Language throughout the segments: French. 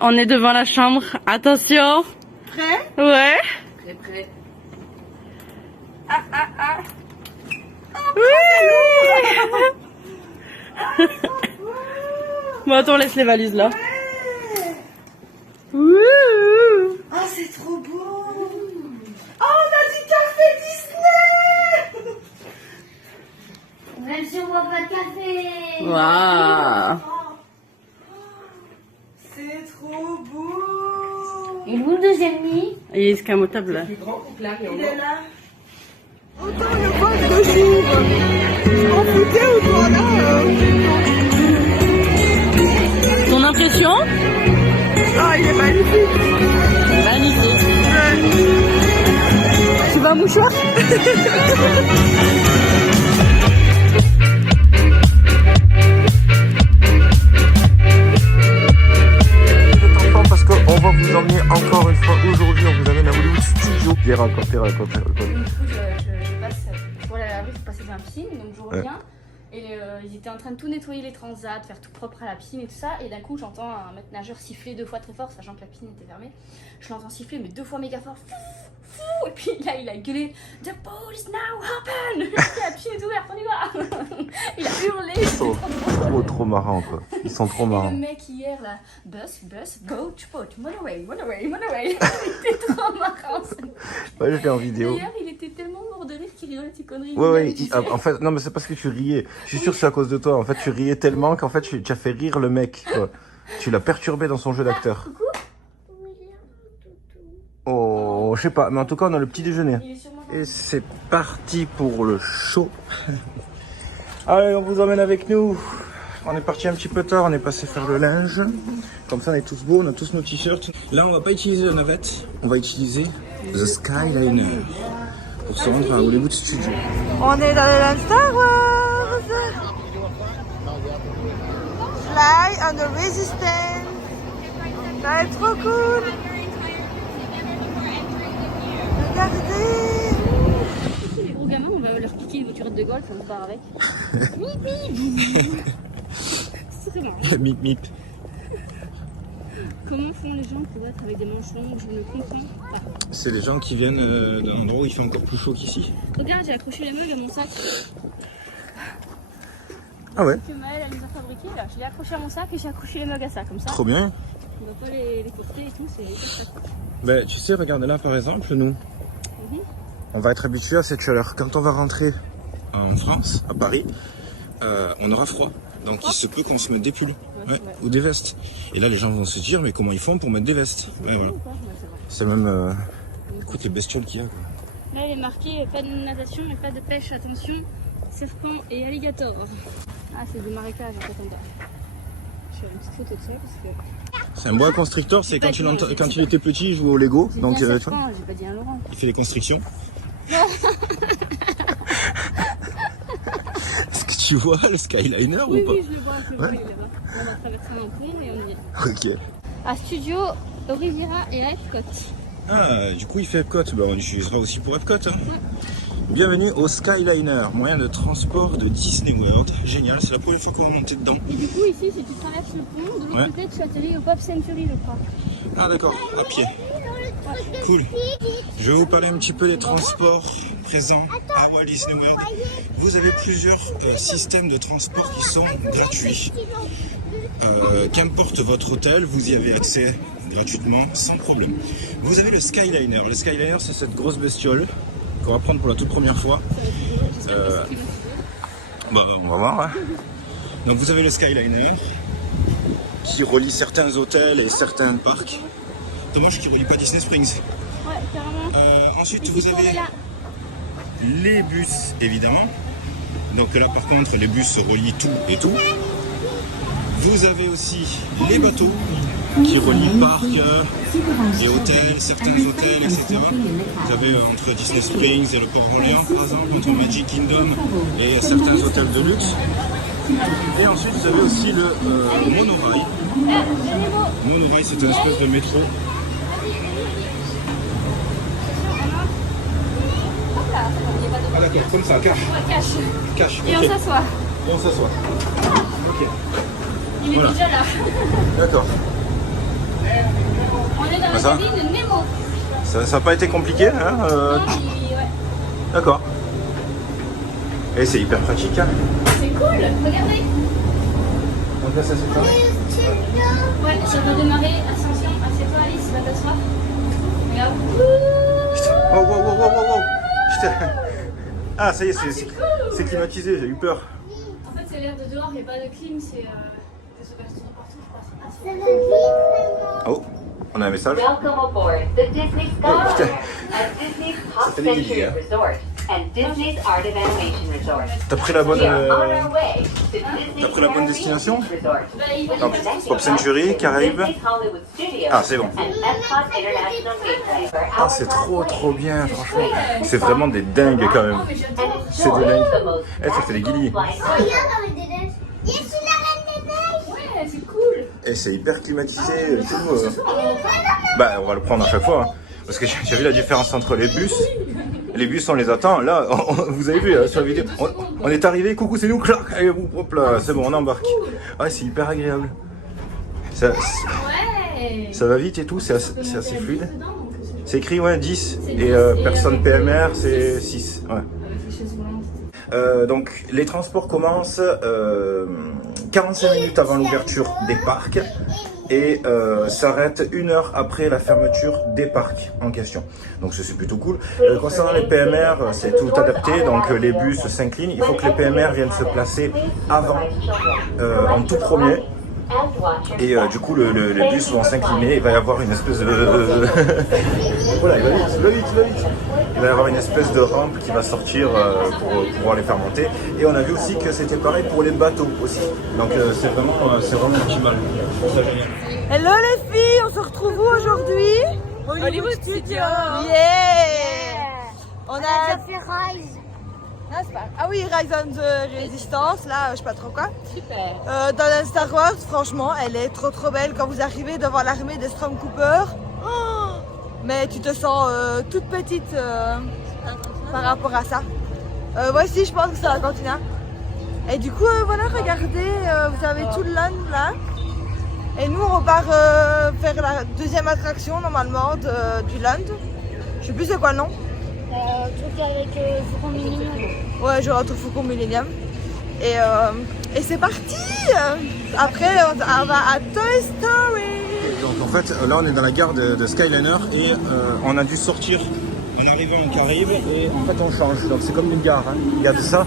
On est devant la chambre. Attention. Prêt? Ouais. Prêt. Oui. Bon, attends, on laisse les valises là. Wouh. Oh, c'est trop beau! Oh, on a du café Disney! Même si on boit pas de café. Waouh. C'est trop beau! Et où le deuxième lit? Il est escamotable là. Plus grand que là, Il est là. Autant le bol de jour. En foutais ou toi là? Ton impression? Ah, il est magnifique. Magnifique. Tu vas un mouchoir? Parce qu'on va vous emmener encore une fois aujourd'hui, on vous amène à Hollywood Studio. Pierre, raconte. Du coup, je passe pour aller à la rue, pour passer dans la piscine, donc je reviens. Et ils étaient en train de tout nettoyer les transats, faire tout propre à la piscine et tout ça. Et d'un coup, j'entends un maître nageur siffler 2 fois très fort, sachant que la piscine était fermée. Je l'entends siffler, mais 2 fois méga fort. Et puis là, il a gueulé The pool is now open. La piscine est ouverte, on y va. Il a hurlé. Ils sont trop marrants quoi. Ils sont trop Et marrants. le mec hier là, bus, go to boat, monorail. Il était trop marrant. Ouais, je l'ai en vidéo. D'ailleurs, il était tellement mort de rire qu'il rigolait de ses conneries. Ouais, en fait, non mais c'est parce que tu riais. Je suis sûr que c'est à cause de toi. En fait, tu riais tellement qu'en fait, tu as fait rire le mec. Quoi. Tu l'as perturbé dans son jeu d'acteur. Oh, je sais pas, mais en tout cas, on a le petit déjeuner. Et c'est parti pour le show. Allez, on vous emmène avec nous. On est parti un petit peu tard, on est passé faire le linge. Comme ça, on est tous beaux, on a tous nos t-shirts. Là, on va pas utiliser la navette, on va utiliser The Skyliner pour se rendre à Hollywood Studio. On est dans le land Star Wars. Fly on the Resistance. Ça va être trop cool. Regardez. Les gros gamins, on va leur piquer une voiturette de golf, on part avec. C'est marrant. Mip mip. Comment font les gens pour être avec des manches longues? Je ne comprends pas. C'est les gens qui viennent d'un endroit où il fait encore plus chaud qu'ici. Regarde, j'ai accroché les mugs à mon sac Ah ouais, que Maëlle elle nous a fabriqué là. Je l'ai accroché à mon sac et j'ai accroché les mugs à ça, comme ça. trop bien. On va pas les porter et tout, c'est très cool. Ben, tu sais, regarde là par exemple, nous, on va être habitué à cette chaleur. Quand on va rentrer en France, à Paris, on aura froid. Donc il se peut qu'on se mette des pulls ou des vestes. Et là, les gens vont se dire, mais comment ils font pour mettre des vestes? Ouais, voilà. C'est même... Écoute les bestioles qu'il y a. Quoi. Là, il est marqué pas de natation et pas de pêche, attention, serpent et alligator. Ah, c'est des marécages en fait en bas. Je vais faire une petite photo de ça parce que. C'est un boa constrictor, c'est quand il était petit, il jouait au Lego. J'ai Donc dit un tu vois, serpent, j'ai pas dit un Laurent. il fait des constrictions. Est-ce que tu vois le Skyliner Oui, ou pas? oui, je le vois, c'est vrai, Ouais. il est là-bas. On va traverser un pont et on y est. Ok. À Studio, Riviera et à Epcot. Ah, du coup il fait Epcot, bah, on l'utilisera aussi pour Epcot. Hein. Bienvenue au Skyliner, moyen de transport de Disney World. Génial, c'est la première fois qu'on va monter dedans. Et du coup, ici, si tu traverses le pont, de l'autre côté, tu atterris au Pop Century, je crois. Ah d'accord, à pied. Cool. Je vais vous parler un petit peu des transports présents à Walt Disney World. Vous avez plusieurs systèmes de transport qui sont gratuits. Qu'importe votre hôtel, vous y avez accès gratuitement, sans problème. Vous avez le Skyliner. Le Skyliner, c'est cette grosse bestiole qu'on va prendre pour la toute première fois. Bah, on va voir. Hein. Donc vous avez le Skyliner qui relie certains hôtels et certains parcs. Dommage qu'il ne relie pas Disney Springs. Ouais, carrément. Ensuite, vous avez les bus, évidemment. Donc là, par contre, les bus relient tout et tout. Vous avez aussi les bateaux qui relient parcs et hôtels, certains hôtels, etc. Vous avez entre Disney Springs et le Port Orléans, par exemple, entre Magic Kingdom et certains hôtels de luxe. Et ensuite, vous avez aussi le monorail. Monorail, c'est une espèce de métro. Ah d'accord, comme ça, cache. Cache. Cache, Et ok. on s'assoit. On s'assoit. Ok. Il est Voilà. déjà là. D'accord. ça. J'ai mis une mémo. Ça n'a pas été compliqué, hein Non, ouais. D'accord. Et c'est hyper pratique, hein. C'est cool, regardez. Donc là, ça c'est pareil. Ouais, ça va démarrer. Ascension, assieds-toi Alice, va t'asseoir. Regarde. Oh, wow, wow, wow, wow, wow. Putain. Ah, ça y est, c'est climatisé, j'ai eu peur. En fait, c'est l'air de dehors, il n'y a pas de clim, c'est des ouvertures partout, je crois. Oh, on a un message. Welcome aboard the Disney Sky putain. at Disney's Top Ça fait des Century milliers, hein. Resort and Disney's Art of Animation Resort. T'as pris la bonne, We are on our way to Disney's t'as pris la bonne destination? Resort. Bah, il va Non, Pop Century, Caraïbes. Disney's Hollywood Studios Ah, c'est bon. and Epcot International Gateway for Ah, our c'est convoy. trop bien, franchement. C'est vraiment des dingues quand même. Oh, mais j'adore. And C'est de enjoy dingue. the most Eh, ça fait des guillis. flights. Ouais, c'est cool. Et c'est hyper climatisé et tout. Bah, on va le prendre à chaque fois. Hein. Parce que j'ai vu la différence entre les bus. Les bus, on les attend. Là, vous avez vu sur la vidéo, on est arrivé, coucou, c'est nous, clac, et hop là, c'est bon, on embarque. Ouais, c'est hyper agréable. Ça va vite et tout, c'est assez fluide. C'est écrit, ouais, 10. Et personne PMR, c'est 6. Ouais. Donc, les transports commencent 45 minutes avant l'ouverture des parcs et s'arrêtent 1 heure après la fermeture des parcs en question. Donc c'est plutôt cool. Concernant les PMR, c'est tout adapté, donc les bus s'inclinent. Il faut que les PMR viennent se placer avant, en tout premier. Et du coup, les bus vont s'incliner. Il va y avoir une espèce de... Voilà, il va vite. Il va y avoir une espèce de rampe qui va sortir pour pouvoir les faire monter. Et on a vu aussi que c'était pareil pour les bateaux aussi. Donc c'est vraiment optimal. Hello les filles, on se retrouve où aujourd'hui? Hollywood Studio. Yeah. On a fait Rise. Ah oui, Rise on the Resistance, là, je sais pas trop quoi. Super. Dans la Star Wars, franchement, elle est trop belle quand vous arrivez devant l'armée des Stormtroopers. Oh, mais tu te sens toute petite par rapport à ça. Voici, je pense que c'est la cantina. Et du coup, voilà, regardez, vous avez tout le land là. Et nous, on repart vers la deuxième attraction normalement du land. Je sais plus c'est quoi le nom. Truc avec Faucon Millenium. Ouais, je retrouve Faucon Millenium. Et c'est parti. Après, on va à Toy Story. Donc en fait, là on est dans la gare de Skyliner et on a dû sortir en arrivant en Caraïbes et en fait on change. Donc c'est comme une gare, hein. Il y a de ça.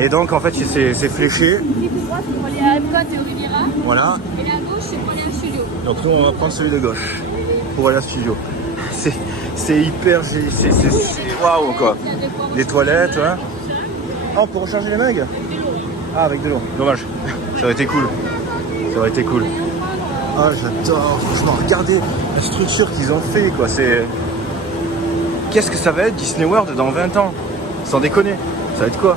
Et donc en fait c'est fléché. Puis tout droit, c'est pour aller à Epcot et au Riviera. Voilà. Et la gauche, c'est pour aller au studio. Donc nous on va prendre celui de gauche pour aller à studio. C'est hyper, c'est waouh quoi. Les toilettes, hein. Oh, pour recharger les megs. Ah, avec de l'eau. Dommage. Ça aurait été cool. Ah, j'adore. Franchement, regardez la structure qu'ils ont fait quoi. C'est. Qu'est-ce que ça va être Disney World dans 20 ans? Sans déconner. Ça va être quoi?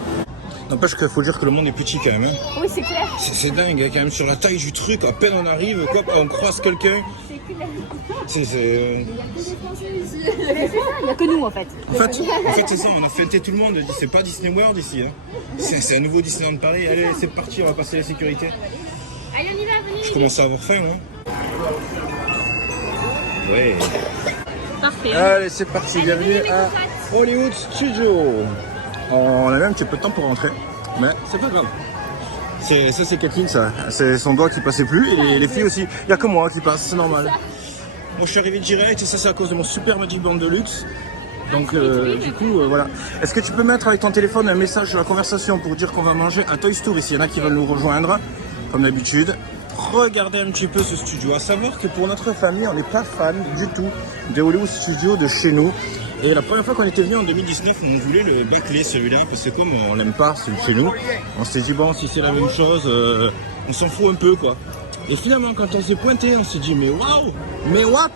N'empêche qu'il faut dire que le monde est petit quand même. Hein. Oui, c'est clair. C'est dingue, hein, quand même, sur la taille du truc, à peine on arrive, quoi, on croise quelqu'un. C'est clair. Il n'y a que nous en fait. En fait, c'est ça, on a fêté tout le monde. C'est pas Disney World ici. Hein. C'est un nouveau Disneyland Paris. Allez, c'est parti, on va passer la sécurité. Allez, on y va, venez. Je commence à avoir faim. Hein. Ouais. Parfait. Allez, c'est parti, bienvenue à Hollywood Studio. On a même un petit peu de temps pour rentrer, mais c'est pas grave. Ça c'est Kathleen, ça. C'est son doigt qui passait plus et les filles aussi. Il n'y a que moi qui passe, c'est normal. Moi je suis arrivé direct et ça c'est à cause de mon super Magic Band de luxe. Donc du coup voilà. Est-ce que tu peux mettre avec ton téléphone un message sur la conversation pour dire qu'on va manger à Toy Story s'il y en a qui veulent nous rejoindre, comme d'habitude. Regardez un petit peu ce studio. À savoir que pour notre famille, on n'est pas fan du tout de Hollywood Studio de chez nous. Et la première fois qu'on était venu en 2019, on voulait le bâcler celui-là parce que comme on l'aime pas celui de chez nous, on s'est dit bon si c'est la même chose, on s'en fout un peu quoi. Et finalement quand on s'est pointé, on s'est dit mais waouh, mais what?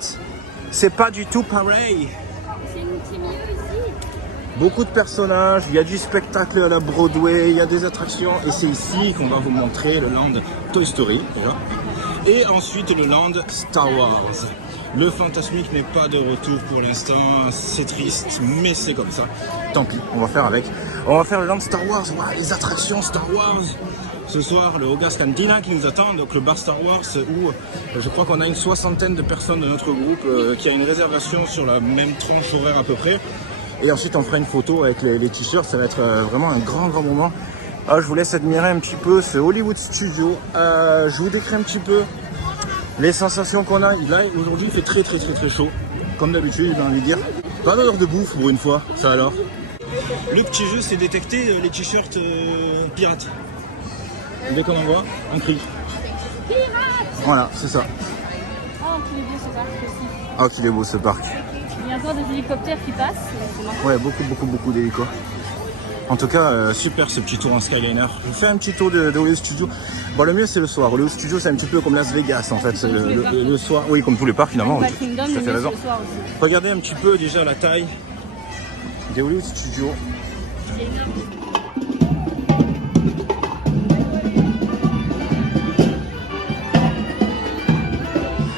C'est pas du tout pareil. C'est mieux ici. Beaucoup de personnages, il y a du spectacle à la Broadway, il y a des attractions et c'est ici qu'on va vous montrer le land Toy Story déjà. Et ensuite le land Star Wars. Le fantasmique n'est pas de retour pour l'instant, c'est triste, mais c'est comme ça. Tant pis, on va faire avec. On va faire le land Star Wars, wow, les attractions Star Wars. ce soir le Hogas Cantina qui nous attend, donc le bar Star Wars où je crois qu'on a une 60aine de personnes de notre groupe qui a une réservation sur la même tranche horaire à peu près. Et ensuite on fera une photo avec les t-shirts, ça va être vraiment un grand moment. Je vous laisse admirer un petit peu ce Hollywood Studio. Je vous décris un petit peu les sensations qu'on a. Là aujourd'hui il fait très chaud, comme d'habitude j'ai envie de dire. Pas d'heure de bouffe pour une fois, ça alors. Le petit jeu c'est détecter les t-shirts pirates. Dès qu'on en voit, on crie. Voilà, c'est ça. Oh, qu'il est beau ce parc aussi. Oh qu'il est beau ce parc. Il y a encore des hélicoptères qui passent. C'est marrant. Ouais, beaucoup d'hélicos. En tout cas, super ce petit tour en Skyliner. Je vous fais un petit tour de Hollywood Studio. Bon, le mieux c'est le soir. Hollywood Studio c'est un petit peu comme Las Vegas en fait. C'est le soir. Oui, comme tous les parcs finalement. Animal Kingdom, Ça fait raison. le soir aussi. Regardez un petit peu déjà la taille des Hollywood Studios. C'est énorme.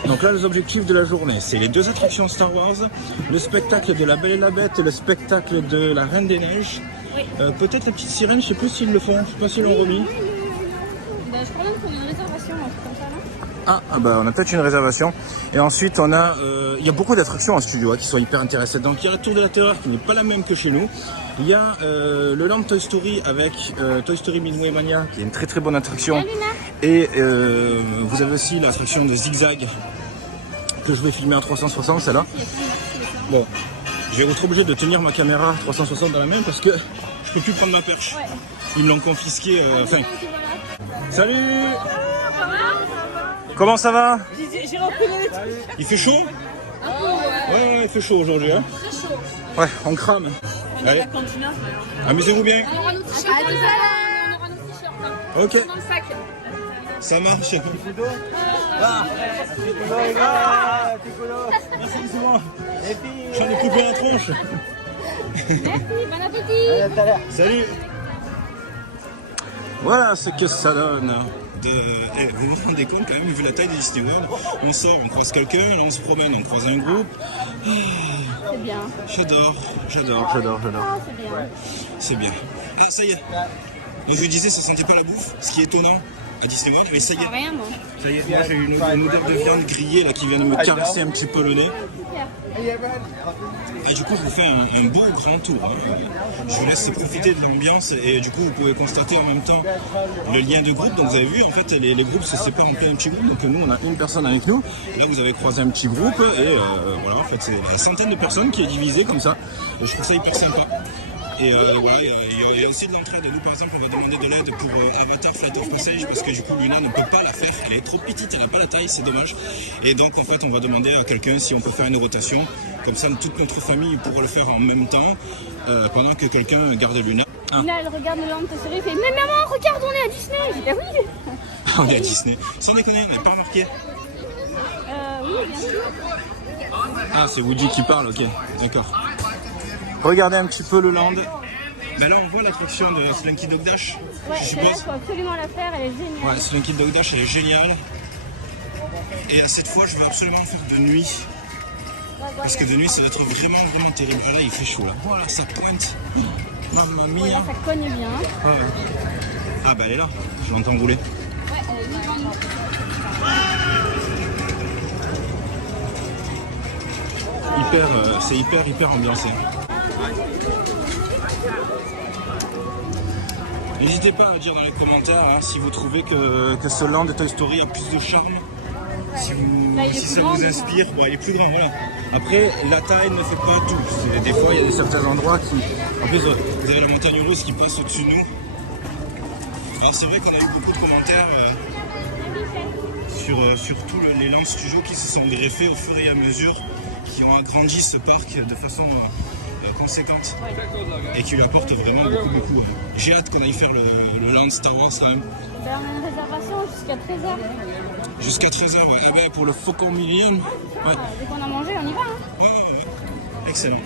Donc là, les objectifs de la journée, c'est les 2 attractions Star Wars, le spectacle de la Belle et la Bête et le spectacle de la Reine des Neiges. Oui. Peut-être la petite sirène, je sais plus s'ils le font, je sais pas s'ils l'ont remis. Bah, je crois même qu'on a une réservation, un truc comme ça, non? Bah on a peut-être une réservation. Et ensuite on a, il y a beaucoup d'attractions en studio qui sont hyper intéressantes. Donc il y a la Tour de la Terreur qui n'est pas la même que chez nous. Il y a le Land Toy Story avec Toy Story Midway Mania qui est une très bonne attraction. Et vous avez aussi l'attraction de Zigzag que je vais filmer à 360, celle-là. Bon, je vais être obligé de tenir ma caméra 360 dans la main parce que je peux plus prendre ma perche. Ouais. Ils me l'ont confisqué. Salut. Comment ça va? J'ai repris les trucs. Il fait chaud? Ouais, il fait chaud aujourd'hui. Hein. Ouais, on crame. Allez, amusez-vous bien. On aura nos t-shirts. On aura nos t-shirts. Hein. Ok, Dans le sac. ça marche. Merci, c'est moi. J'en ai coupé la tronche. Merci, bon appétit. Salut. Voilà ce que ça donne. Vous vous rendez compte quand même, vu la taille de Disney World, on sort, on croise quelqu'un, là on se promène, on croise un groupe. C'est bien. J'adore. Ah, c'est bien. C'est bien. Ah, ça y est. Donc je vous disais, ça sentait pas la bouffe, ce qui est étonnant à Disney World, mais ça y est. Rien, moi. Ça y est, moi j'ai une odeur de viande grillée là, qui vient de me caresser un petit peu le nez. Et du coup, je vous fais un beau grand tour. Hein. Je vous laisse profiter de l'ambiance et du coup, vous pouvez constater en même temps le lien de groupe. Donc, vous avez vu, en fait, les groupes se séparent en plein petit groupe. Donc, nous, on a une personne avec nous. Là, vous avez croisé un petit groupe et voilà, en fait, c'est la centaine de personnes qui est divisée comme ça. Et je trouve ça hyper sympa. Et voilà, il y a aussi de l'entraide. Nous, par exemple, on va demander de l'aide pour Avatar Flight of Passage parce que du coup, Luna ne peut pas la faire. Elle est trop petite, elle n'a pas la taille, c'est dommage. Et donc, en fait, on va demander à quelqu'un si on peut faire une rotation. Comme ça, toute notre famille pourra le faire en même temps pendant que quelqu'un garde Luna. Ah. Luna, elle regarde le Land Toy Story et fait mais maman, regarde, on est à Disney. J'ai dit ah oui. On est à Disney. Sans déconner, on n'est pas remarqué. Oui, bien sûr. Ah, c'est Woody qui parle, ok. D'accord. Regardez un petit peu le land. Ben là, on voit l'attraction de Slinky Dog Dash. Ouais, je celle-là, il suppose. faut absolument la faire, elle est géniale. Ouais, Slinky Dog Dash, elle est géniale. Et à cette fois, je veux absolument faire de nuit. Parce que de nuit, ça va être vraiment terrible. Ah, là, il fait chaud là. Voilà, ça pointe. Mamma Ouais, mia. là, ça cogne bien. Ah, bah elle est là. Je l'entends rouler. Ouais, elle est devant nous. C'est hyper ambiancé. N'hésitez pas à dire dans les commentaires hein, si vous trouvez que ce land de Toy Story a plus de charme. Si ça vous inspire, bon, il est plus grand, voilà. Après, la taille ne fait pas tout. Des fois, il y a certains endroits qui... En plus, vous avez la montagne russe qui passe au-dessus de nous. Alors c'est vrai qu'on a eu beaucoup de commentaires sur tous les Land Studios qui se sont greffés au fur et à mesure, qui ont agrandi ce parc de façon conséquente et qui lui apportent vraiment beaucoup. J'ai hâte qu'on aille faire le Land Star Wars quand même. Ben, on a une réservation jusqu'à 13h. Jusqu'à 13h, ouais. Eh ben, pour le Faucon Million. Ouais. Dès qu'on a mangé, on y va. Hein. Ouais. Excellent.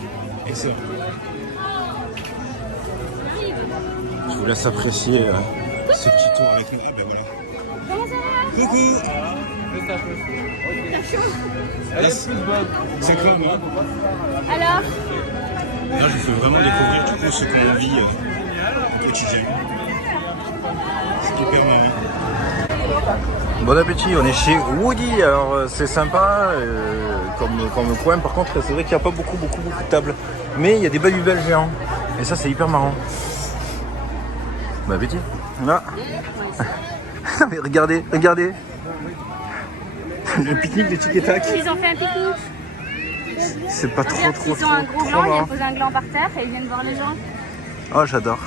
Je vous laisse apprécier ce petit tour avec nous. Ah ben voilà. Comment ça va? Coucou. Là, c'est quoi moi? Alors? Là je fais vraiment découvrir du coup ce qu'on vit au quotidien. C'est hyper marrant. Bon appétit, on est chez Woody. Alors c'est sympa comme coin. Par contre, c'est vrai qu'il n'y a pas beaucoup de tables. Mais il y a des Babybel géants. Et ça, c'est hyper marrant. Bon appétit. Là. Mais regardez. Le pique-nique de Tic et Tac. Ils ont fait un pique-nique. C'est pas trop Ils ont un gros gland, il a marrant. posé un gland par terre et ils viennent voir les gens. Oh, j'adore.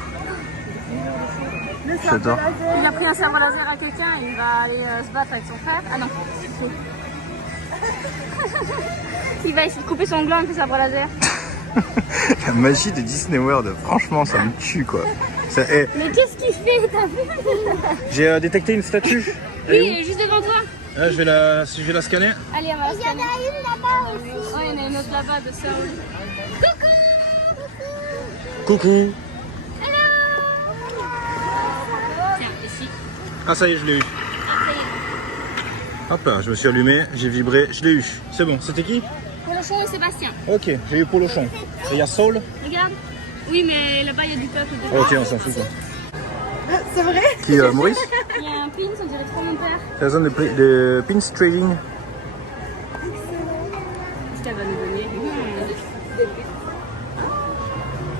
J'adore. Il a pris un sabre laser à quelqu'un et il va aller se battre avec son frère. Ah non. Il va essayer de couper son gland avec le sabre laser. La magie de Disney World, franchement, ça me tue quoi. Ça, Mais qu'est-ce qu'il fait, t'as vu? j'ai détecté une statue. Elle est où? Oui, juste devant toi. Ah, je vais la scanner. Allez, on va la Il y en scanner. a une là-bas aussi. Oh, il y en a une autre là-bas de Saul. Coucou. Tiens, ici. Ah ça y est, je l'ai eu. Hop là, je me suis allumé, j'ai vibré, je l'ai eu. C'est bon, c'était qui? Polochon et Sébastien. Ok, j'ai eu Polochon. Et il y a Saul. Regarde. Oui, mais là-bas, il y a du peuple dedans. Ok, on s'en fout quoi. C'est vrai? Qui Maurice? Il y a un pin, on dirait trop mon père. C'est la zone de pins trading. Putain, elle va nous donner.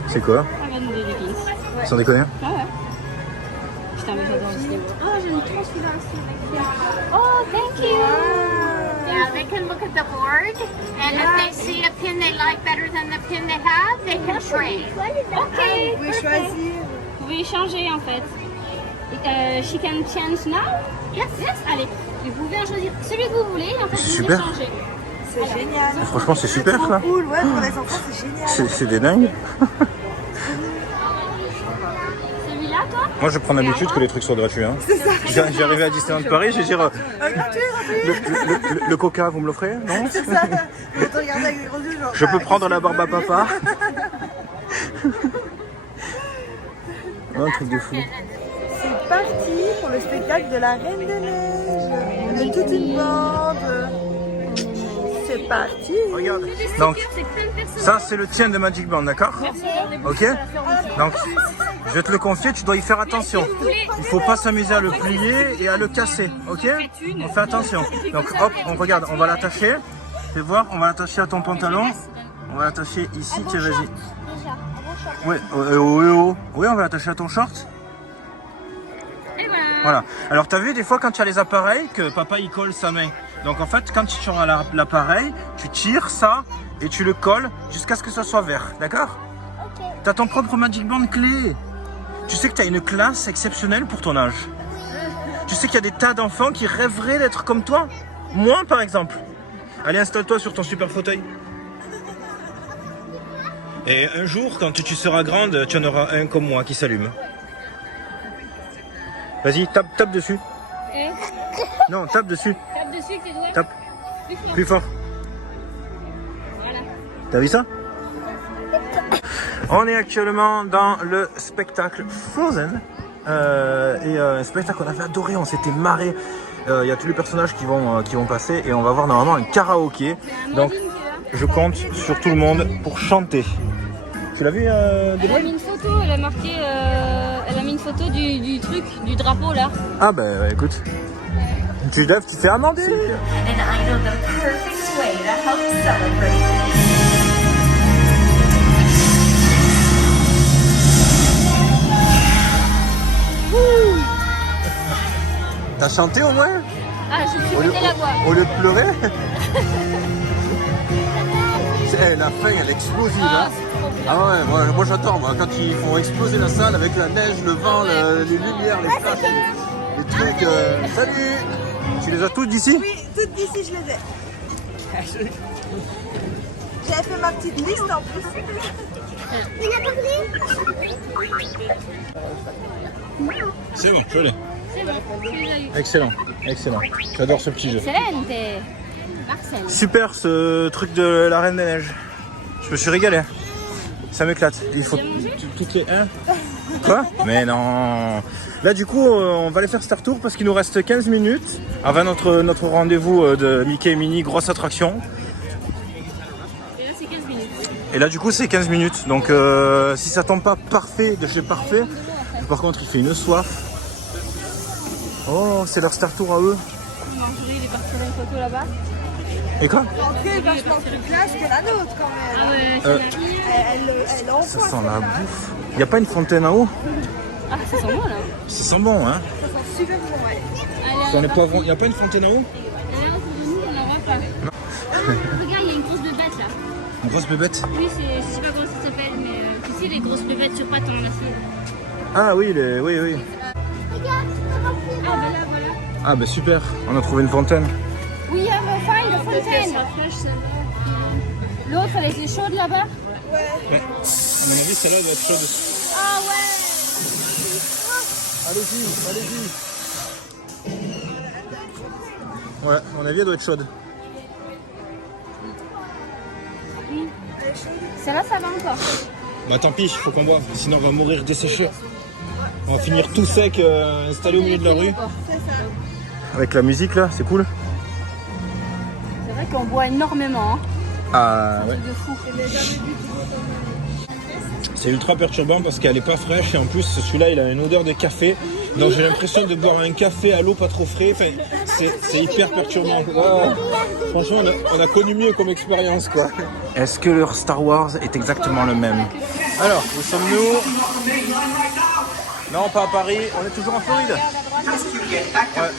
C'est quoi? Elle va nous donner des pins. Sans déconner? Ah ouais. Putain, mais j'adore le cinéma. Ah, j'aime trop celui-là aussi. Oh, thank you. Yeah, they can look at the board, and if they see a pin they like better than the pin they have, they can trade. Ok. Vous pouvez choisir. Vous pouvez échanger en fait. She can change now? Yes, yes. Allez, vous pouvez en choisir celui que vous voulez et en fait vous Super. échangez. C'est génial. Franchement, c'est super Trop là. cool, ouais, pour les enfants, c'est génial. C'est des dingues. Celui-là, toi? Moi, je prends l'habitude que les trucs soient gratuits. Hein. J'ai arrivé à Disneyland Paris, je vais dire le coca, vous me l'offrez? Non? C'est ça. On va te regarder avec des gros yeux, genre. Je peux prendre la barbe à papa? Oh, un truc de fou. C'est parti pour le spectacle de la Reine des Neiges. On est toute une bande. C'est parti. Regarde. Donc, ça, c'est le tien de Magic Band, d'accord? Ok? Donc, je vais te le confier, tu dois y faire attention. Il faut pas s'amuser à le plier et à le casser, ok? On fait attention. Donc, hop, on regarde, on va l'attacher. Fais voir, on va l'attacher à ton pantalon. On va l'attacher ici, tiens, vas-y. Oui, oui, on va l'attacher à ton short. Et voilà. Voilà. Alors, tu as vu des fois quand tu as les appareils que papa il colle sa main. Donc en fait, quand tu auras l'appareil, tu tires ça et tu le colles jusqu'à ce que ça soit vert. D'accord? Ok. Tu as ton propre Magic Band clé. Tu sais que tu as une classe exceptionnelle pour ton âge. Tu sais qu'il y a des tas d'enfants qui rêveraient d'être comme toi. Moi, par exemple. Allez, installe-toi sur ton super fauteuil. Et un jour, quand tu seras grande, tu en auras un comme moi qui s'allume. Vas-y, tape dessus. Et Non, tape dessus. tape dessus avec tes doigts. Tape. Plus fort. Plus fort. Voilà. T'as vu ça? On est actuellement dans le spectacle Frozen. Un spectacle qu'on avait adoré, on s'était marré. Il y a tous les personnages qui vont passer et on va voir normalement un karaoké. Donc je compte sur tout le monde pour chanter. Tu l'as vu Elle a mis une photo, elle a marqué, elle a mis une photo du truc, du drapeau là. Ah bah écoute. Tu lèves, tu fais amender. And I know the perfect way to help celebrate. T'as chanté au moins? Ah, je suis monté la voix. Au lieu de pleurer? La fin elle est explosive. Ah, Hein. c'est trop bien. Ah ouais, moi j'adore moi, quand ils font exploser la salle avec la neige, le vent, les lumières, les flashs, les trucs. Salut! Tu les as toutes d'ici? Oui, toutes d'ici, je les ai. J'avais fait ma petite liste en plus. Il a pas pris. C'est bon, je l'ai. C'est bon, tu les as eu. Excellent, excellent. J'adore ce petit jeu. Excelente. Marcel. Super ce truc de la Reine des Neiges. Je me suis régalé. Ça m'éclate. Il faut toutes les... Hein? Quoi? Mais non. Là du coup on va aller faire Star Tour parce qu'il nous reste 15 minutes avant notre rendez-vous de Mickey et Minnie, grosse attraction. Et là, c'est 15 minutes. Et là du coup c'est 15 minutes. Donc si ça tombe pas parfait de chez parfait, par contre il fait une soif. Oh, c'est leur Star Tour à eux. Marjorie, il est parti faire une photo là-bas. Et quoi? L'entrée est vachement plus classe que la nôtre quand même. Ah ouais, Elle envoie. Ça sent la bouffe. Y a pas une fontaine en haut? Ah, ça sent bon là. Ça sent bon, hein? Ça sent super bon, ouais. Dans les poivrons. Y a pas une fontaine en haut? Là, autour de nous, on n'en voit pas. Regarde, il y a une grosse bébête là. Une grosse bébête? Oui, je sais pas comment ça s'appelle, mais tu sais, les grosses bébêtes sur pattes en acier. Ah oui, oui. Regarde, Ah, bah là, voilà. Ah bah super, on a trouvé une fontaine. Oui, find a fontaine. L'autre, elle était chaude là-bas. Ouais. À mon avis, celle-là doit être chaude. Ah ouais. Allez-y. Ouais, à mon avis, elle doit être chaude. Celle-là, ça va encore. Bah tant pis, faut qu'on boive, sinon on va mourir desséché. On va finir tout sec, installé au milieu de la rue. Avec la musique là, c'est cool. C'est vrai qu'on boit énormément. Hein. Ah ouais. De fou. C'est ultra perturbant parce qu'elle est pas fraîche et en plus celui-là il a une odeur de café. Donc j'ai l'impression de boire un café à l'eau pas trop frais. Enfin, c'est hyper perturbant. Oh, franchement on a connu mieux comme expérience quoi. Est-ce que leur Star Wars est exactement le même? Alors, où sommes-nous? Non, pas à Paris, on est toujours en Floride. Ouais.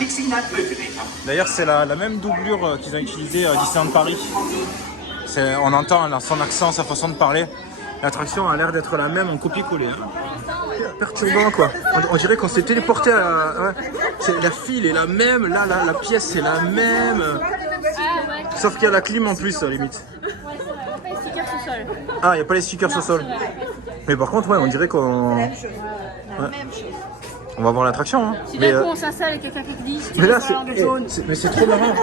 D'ailleurs c'est la même doublure qu'ils ont utilisée à Disneyland Paris. On entend son accent, sa façon de parler. L'attraction a l'air d'être la même en copier-coller. Hein. Perturbant quoi. On dirait qu'on s'est téléporté à la... Ouais. La file est la même, là la pièce est la même. Sauf qu'il y a la clim en plus à la limite. Ah, il n'y a pas les stickers au sol. Mais par contre, ouais, on dirait qu'on... Ouais. On va voir l'attraction. Hein. Si d'un coup on s'installe et quelqu'un qui te dit si tu mais veux là, voir de jaune. mais c'est trop marrant.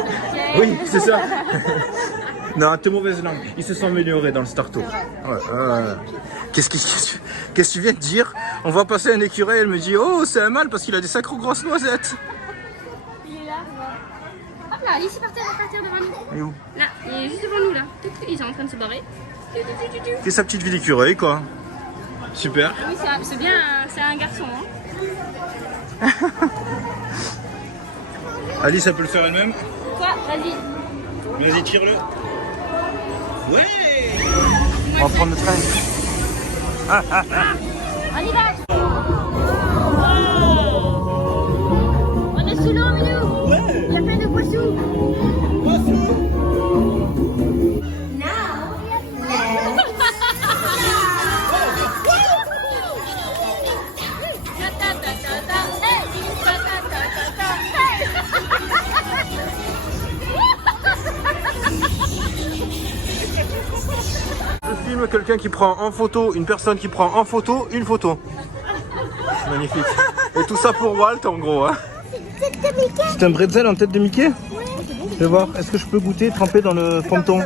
Oui, c'est ça. Non, t'es mauvaise langue. Ils se sont améliorés dans le Star Tour. Ouais, qu'est-ce que tu viens de dire? On va passer un écureuil, elle me dit oh, c'est un mâle parce qu'il a des sacres grosses noisettes. Il est là, hop là, ici par terre devant nous. Et où? Là, il est juste devant nous là. Ils sont en train de se barrer. C'est sa petite vie d'écureuil quoi. Super. Oui, c'est bien, c'est un garçon. Hein. Alice, elle peut le faire elle-même? Toi, vas-y. Vas-y, tire-le. Ouais. On va prendre le train. On y va. On est sous l'eau, Milou. Ouais. Il y a plein de poissons. Je filme quelqu'un qui prend en photo, une personne qui prend en photo, une photo. Magnifique. Et tout ça pour Walt en gros. Hein. C'est un bretzel en tête de Mickey? Je vais voir, est-ce que je peux goûter trempé dans le fronton?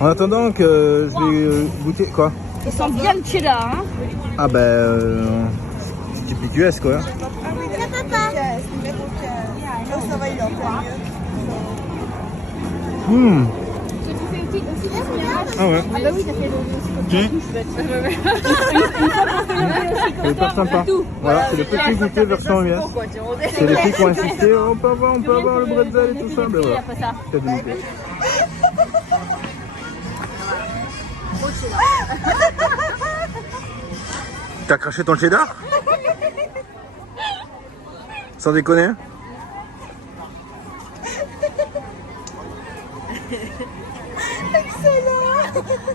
En attendant que je vais goûter quoi? Ça sent bien le cheddar. Hein. Ah ben, c'est typique US quoi. Ah oui, papa. Ça va, il est en plein milieu. Ah ouais. Ah bah oui, t'as fait le C'est hyper sympa. Voilà, c'est le petit goûter version US. C'est les filles qui ont insisté, on peut avoir le bretzel et tout ça. Mais voilà, c'est délicat. T'as craché ton cheddar? Sans déconner?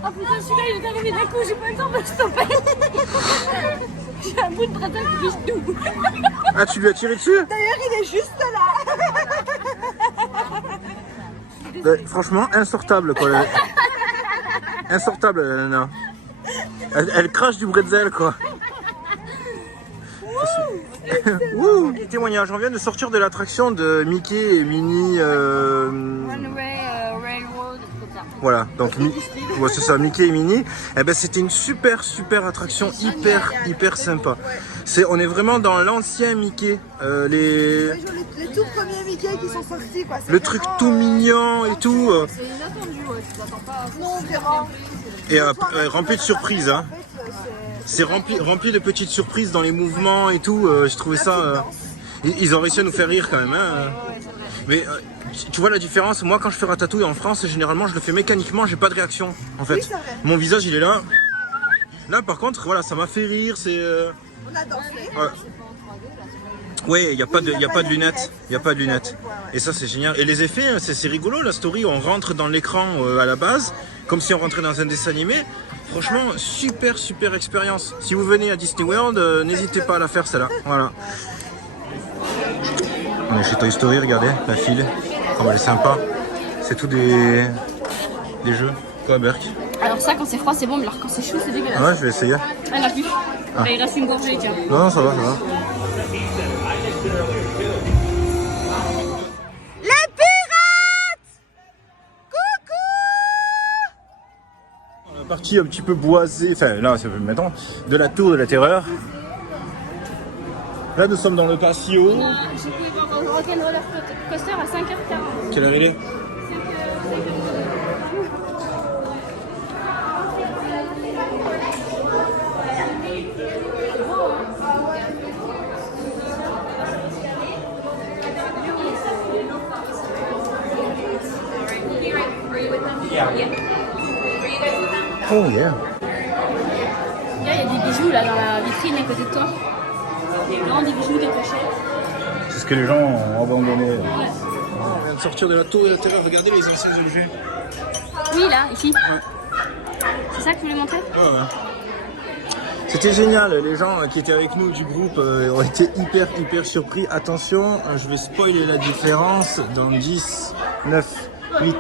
Ah putain, celui-là il est arrivé d'un coup, j'ai pas le temps de stopper. J'ai un bout de bretzel qui fiche tout. Ah, tu lui as tiré dessus? D'ailleurs, il est juste là. Franchement, insortable quoi. Insortable, la nana. Elle crache du bretzel quoi. Wouh, témoignage, on vient de sortir de l'attraction de Mickey et Minnie. Railroad, comme ça. Voilà, donc ouais, c'est ça, Mickey et Minnie. Eh ben, c'était une super attraction, hyper sympa. On est vraiment dans l'ancien Mickey, Les tout premiers Mickey qui sont sortis quoi. le truc tout mignon et tout. C'est inattendu, ouais, tu t'attends pas à Non, vraiment. Et rempli de surprises. Hein. c'est rempli de petites surprises dans les mouvements et tout. J'ai trouvé ça. Ils ont réussi à nous faire rire quand même. Hein. Mais tu vois la différence, moi quand je fais Ratatouille en France, généralement je le fais mécaniquement, j'ai pas de réaction en fait. Oui, c'est vrai. Mon visage il est là. Là par contre, voilà, ça m'a fait rire, c'est... On a dansé. Ouais, il n'y a pas de lunettes. Il n'y a pas de lunettes. Et ça c'est génial. Et les effets, c'est rigolo la story, on rentre dans l'écran à la base, comme si on rentrait dans un dessin animé. Franchement, super expérience. Si vous venez à Disney World, n'hésitez pas à la faire celle-là. Voilà. On est chez Toy Story, regardez, la file, comme elle est sympa. C'est tout des jeux. Quoi, Berk? Alors ça, quand c'est froid, c'est bon, mais alors quand c'est chaud, c'est dégueulasse. Ouais, je vais essayer. Ah, il a plus. Ah. Il reste une gorgée, tiens. Non, ça va. Les pirates! Coucou! La partie un petit peu boisée, enfin là, c'est maintenant, de la tour de la terreur. Là, nous sommes dans le patio. Je pouvais voir un rock'n'roller coaster à 5h40. Quelle heure il est? Oh yeah. Il y a des bijoux là dans la vitrine à côté de toi. Non, des bijoux, des pochettes. C'est ce que les gens ont abandonné. On vient de sortir de la tour de la terreur. Regardez les anciens objets. Oui, là, ici. C'est ça que tu voulais montrer? Ouais. C'était génial. Les gens qui étaient avec nous du groupe ont été hyper surpris. Attention, je vais spoiler la différence dans 10, 9, 8,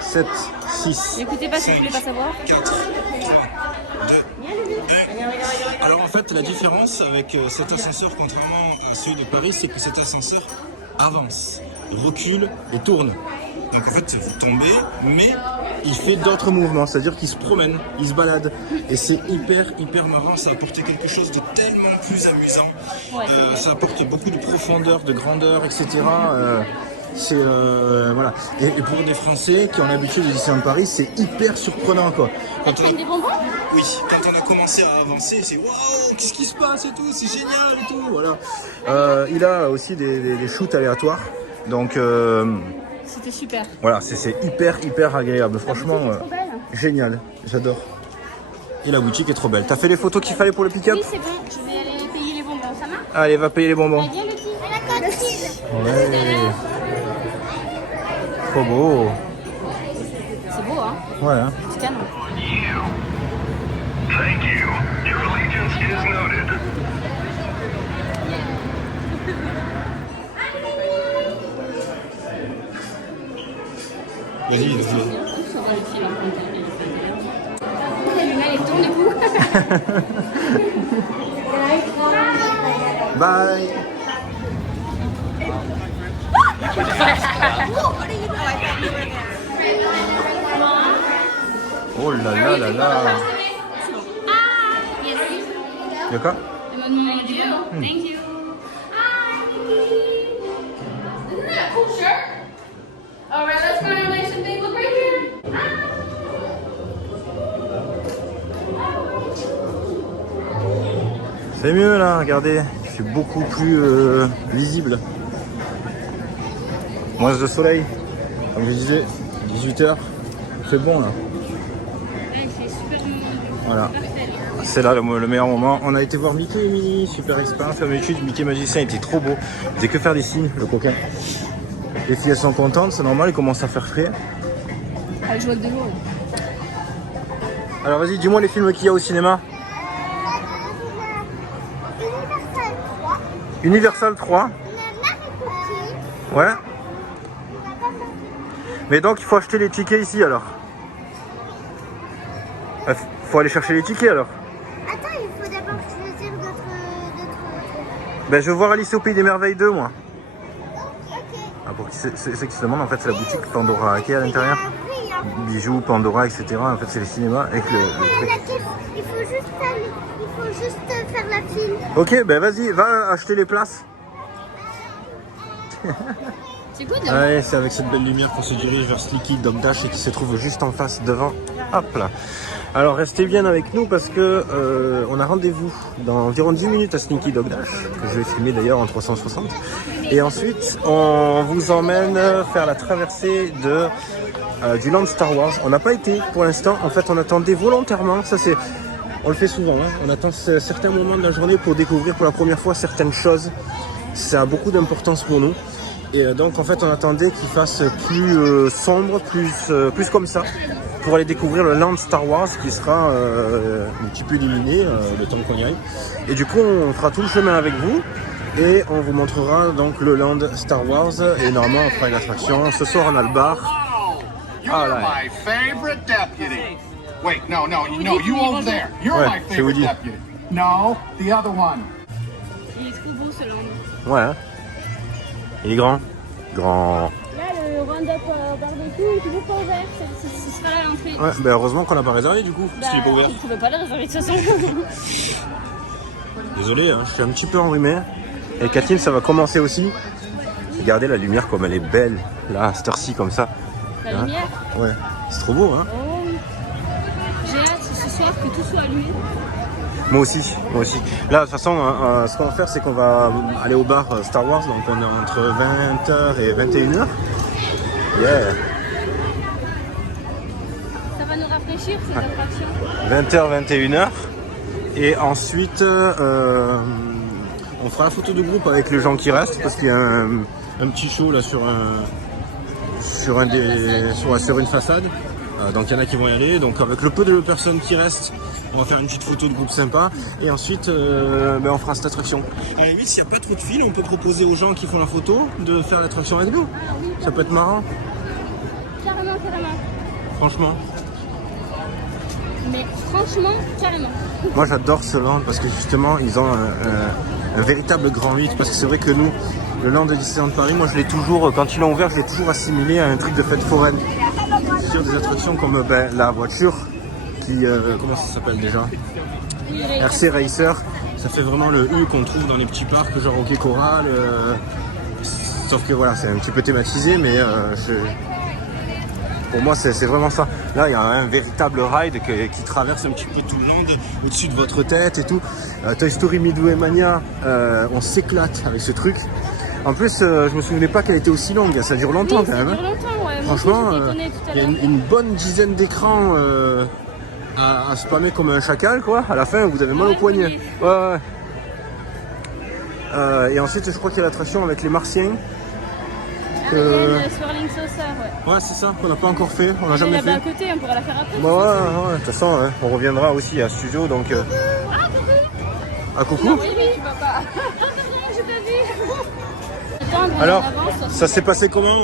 7, 6. N'écoutez pas si vous voulez pas savoir. 4, 3, 2, 1. Alors en fait, la différence avec cet ascenseur, contrairement à celui de Paris, c'est que cet ascenseur avance, recule et tourne. Donc en fait, vous tombez, mais il fait d'autres mouvements, c'est-à-dire qu'il se promène, il se balade. Et c'est hyper marrant, ça a apporté quelque chose de tellement plus amusant. Ouais. Ça apporte beaucoup de profondeur, de grandeur, etc. C'est voilà. Et pour des Français qui ont l'habitude de Disneyland Paris, c'est hyper surprenant quoi. Ils prennent des bonbons? Oui, quand on a commencé à avancer, c'est waouh, qu'est-ce qui se passe et tout, c'est génial et tout, voilà. Il a aussi des shoots aléatoires, donc C'était super. voilà, c'est hyper agréable, franchement, La boutique est trop belle. génial, j'adore. Et la boutique est trop belle. T'as fait les photos qu'il fallait pour le pick-up? Oui, c'est bon, je vais aller payer les bonbons, ça marche? Allez, va payer les bonbons. Allez, viens, Lucie. À la cantine. Ouais. Trop beau. C'est beau, hein? Ouais. Hein. C'est canon. Thank you. Your allegiance is noted. Vas-y. La lumière, elle tourne du coup. Bye. Oh là là. Y'a quoi? Thank you. Isn't that a cool shirt? Alright, let's go now, nice and big. Look right here. C'est mieux là, regardez. C'est beaucoup plus visible. Moins de soleil. Comme je disais, 18h. C'est bon là. Ouais, c'est super bon. Voilà. C'est là le meilleur moment. On a été voir Mickey et Minnie, super expérience. Comme d'habitude, Mickey Magicien était trop beau. Il faisait que faire des signes, le coquin. Les filles elles sont contentes, c'est normal, il commence à faire frais. Elle joue avec de l'eau. Alors vas-y, dis-moi les films qu'il y a au cinéma. Universal 3. Ouais. Mais donc il faut acheter les tickets ici alors. Faut aller chercher les tickets alors. Attends, il faut d'abord choisir d'autres. Ben je veux voir Alice au Pays des Merveilles 2 moi. Ok. Ah, pour ceux qui se demandent, en fait c'est la boutique Pandora qui est à l'intérieur. Bijoux, Pandora, etc. En fait c'est les cinémas avec le truc. Il faut juste faire la file. Ok, ben vas-y, va acheter les places. C'est good, Ouais, c'est avec cette belle lumière qu'on se dirige vers Sneaky Dog Dash et qui se trouve juste en face devant. Hop là. Alors restez bien avec nous parce que on a rendez-vous dans environ 10 minutes à Sneaky Dog Dash, que je vais filmer d'ailleurs en 360. Et ensuite, on vous emmène faire la traversée du land Star Wars. On n'a pas été pour l'instant. En fait, on attendait volontairement. Ça, on le fait souvent. Hein. On attend certains moments de la journée pour découvrir pour la première fois certaines choses. Ça a beaucoup d'importance pour nous. Et donc, en fait, on attendait qu'il fasse plus sombre, plus comme ça, pour aller découvrir le land Star Wars qui sera un petit peu illuminé le temps qu'on y aille. Et du coup, on fera tout le chemin avec vous. Et on vous montrera donc le land Star Wars. Et normalement, on fera une attraction. Ce soir, on a le bar. You're my favorite deputy. Wait, no, you over there. You're Ouais, my c'est Woody. favorite deputy. No, the other one. Il est trop beau ce land. Ouais. Hein. Il est grand. Grand. Là, le round-up barbecue, il est toujours pas ouvert. Ce sera à l'entrée. Ouais, bah heureusement qu'on l'a pas réservé du coup, parce qu'il est pas ouvert. On pouvait pas le réserver de toute façon. Désolé, hein, je suis un petit peu enrhumé. Et Kathleen, ça va commencer aussi. Regardez la lumière comme elle est belle, là, à cette heure-ci comme ça. La Hein. lumière. Ouais, c'est trop beau, hein. Oh. J'ai hâte ce soir que tout soit allumé. Moi aussi. Là, de toute façon, ce qu'on va faire, c'est qu'on va aller au bar Star Wars, donc on est entre 20h et 21h. Yeah. Ça va nous rafraîchir cette attraction. 20h, 21h. Et ensuite, on fera la photo de groupe avec les gens qui restent, parce qu'il y a un petit show là sur une façade. Donc il y en a qui vont y aller. Donc avec le peu de personnes qui restent, on va faire une petite photo de groupe sympa. Et ensuite, on fera cette attraction. À la limite, s'il n'y a pas trop de fil, on peut proposer aux gens qui font la photo de faire l'attraction avec nous. Ça peut être marrant. Carrément. Franchement. Mais franchement, carrément. Moi j'adore ce land parce que justement ils ont un véritable grand 8. Parce que c'est vrai que nous, le land de Disneyland Paris, moi je l'ai toujours, quand ils l'ont ouvert, je l'ai toujours assimilé à un truc de fête foraine. Sur des attractions comme la voiture qui, comment ça s'appelle déjà, RC Racer. Ça fait vraiment le U qu'on trouve dans les petits parcs genre Hockey Coral. Sauf que voilà, c'est un petit peu thématisé, mais pour moi c'est vraiment ça. Là il y a un véritable ride qui traverse un petit peu tout le land au-dessus de votre tête et tout. Toy Story Midway Mania, on s'éclate avec ce truc. En plus je me souvenais pas qu'elle était aussi longue, ça dure longtemps quand même. Ça dure longtemps, ouais. Franchement, il y a une bonne dizaine d'écrans à spammer comme un chacal quoi. À la fin vous avez mal au poignet. Ouais. Et ensuite je crois qu'il y a l'attraction avec les martiens. Il y a le Swirling Saucer, ouais. Ouais, c'est ça, qu'on n'a pas encore fait, on n'a jamais fait. Là-bas à côté, on pourra la faire après. Bah ouais, de toute façon, ouais, on reviendra aussi à studio donc. Ah, coucou. Oui, papa. J'ai pas vu. Alors, ça s'est passé comment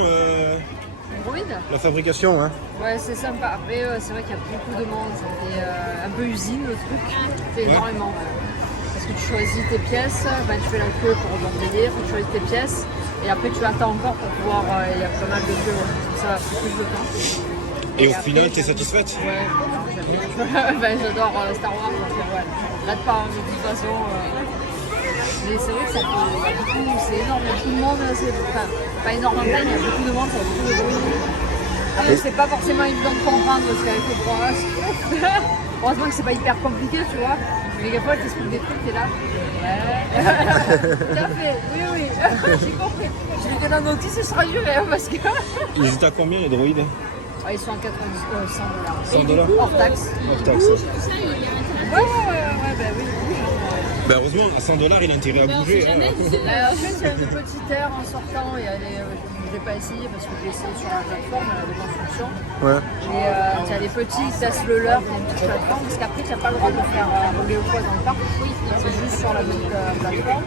Druide. la fabrication hein? Ouais, c'est sympa. Après, c'est vrai qu'il y a beaucoup de monde. C'était un peu usine le truc. C'est énormément. Parce que tu choisis tes pièces, tu fais la queue pour emballer, tu choisis tes pièces. Et après, tu attends encore pour pouvoir. Il y a pas mal de queues. Ça va prendre plus de temps. Et au final, t'es satisfaite? Ouais, j'adore Star Wars. Donc, ouais, rate pas, de toute façon. Mais c'est vrai que ça fait beaucoup, c'est énorme. Il y a beaucoup de monde. Enfin, pas énorme en taille, mais il y a beaucoup de monde, ça a beaucoup de bruit. Après, c'est pas forcément évident de comprendre parce qu'avec le programme, heureusement que c'est pas hyper compliqué, tu vois. Mais des fois, tu expliques des trucs, t'es là. Ouais. Tout à fait, oui. J'ai compris. Je vais donner un notice et je serai juré parce que. Ils étaient à combien les droïdes? Ils sont à 100 $. 100 $? Hors taxe. Hors taxe. Ouais, bah oui. Bah heureusement, à 100 $, il a intérêt à bouger. Hein. En fait, il y a une petite air en sortant. Il y a je l'ai pas essayé parce que j'ai essayé sur la plateforme de construction. Ouais. Et tu as les petits, ils testent le leur, il y a une petite plateforme. Parce qu'après, tu n'as pas le droit de faire rouler au poids dans le parc. C'est juste sur la petite plateforme.